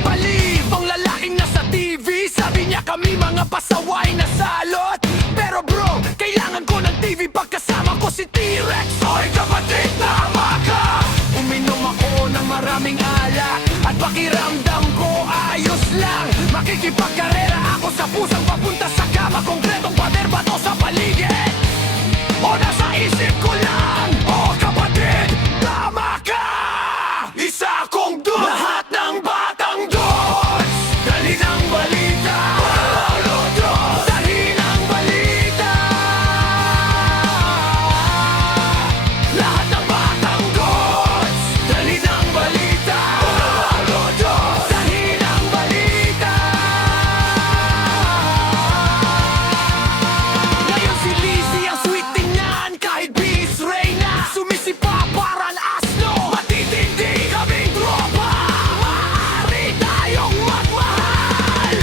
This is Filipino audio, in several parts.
Palibang lalaking nasa TV, sabi niya kami mga pasaway na salot. Pero bro, kailangan ko ng TV pagkasama ko si T-Rex. Oy kapatid, tama ka! Uminom ako ng maraming alak at pakiramdam ko ayos lang. Makikipagkarera ako sa pusang papunta sa kama. Konkretong pader ba to sa paligid? O nasa isip ko lang? Oh kapatid, tama ka! Isa akong dude, lahat ng batang dudes. Dali ng balita, dali ng balita. Lahat ng batang dudes, dali ng balita, dali ng balita. Ngayon si Lizzie ang sweet tingnan, kahit bis Reyna sumisipa parang asno. Matitindi kaming tropa, maaari tayong magmahal.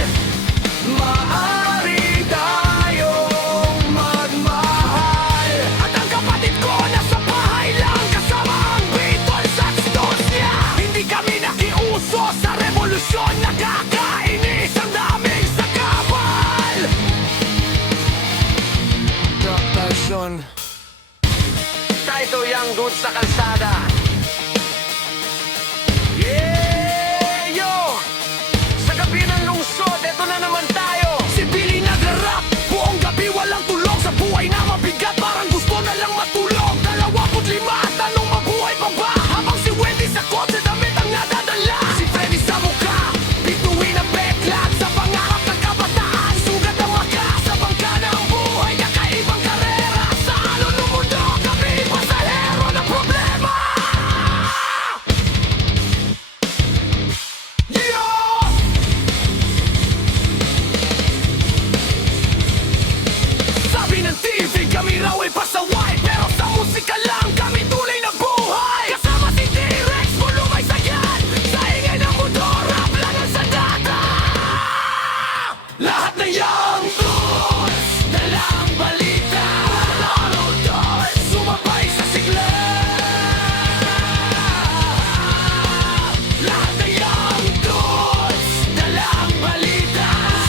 Maaari tayong magmahal. At ang kapatid ko nasa bahay lang, kasama ang Beatles at Stones niya. Hindi kami nakiuso sa revolusyon, nakakainis ang daming sakabal. Version Tayo yung dude sa kalsada. Yeah, yo! Sa gabi ng lungsod, eto na naman tayo. Si Billy nag-rap, buong gabi walang tulog. Sa buhay na mabigat, parang gusto na lang matulog. 25, tanong mabuhay pa ba? Habang si Wendy sa kotse, damit ang nadadala. Si Freddy sa mukha, bituin ang beklat. Sa pangarap ng kabataan, sugat ang maka. Sa bangka ng buhay, kakaibang karera. Sa alon ng mundo, kami pasahero ng problema. Yeah! Sabi ng TV, kami raw ay pasaway. Pero sa musika lang, kami tunay na buhay. Kasama si T-Rex, bulumay sa yan. Sa ingay ng mundo, rap lang ang sandata. Lahat na young dudes, dalang balita. Lalo dudes, sumabay sa sigla. Lahat na young dudes, dalang balita.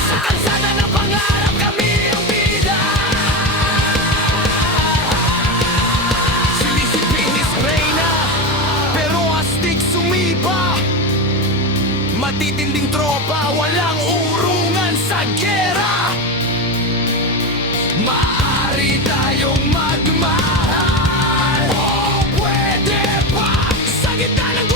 Sa kalsada ng pangarap, kami ang bida. Si Lizzie Pinis Reyna, pero astig sumiba. Matitinding tropa, walang urungan sa gera. Maaari tayong magmahal. Oh, pwede ba? Sa gitna ng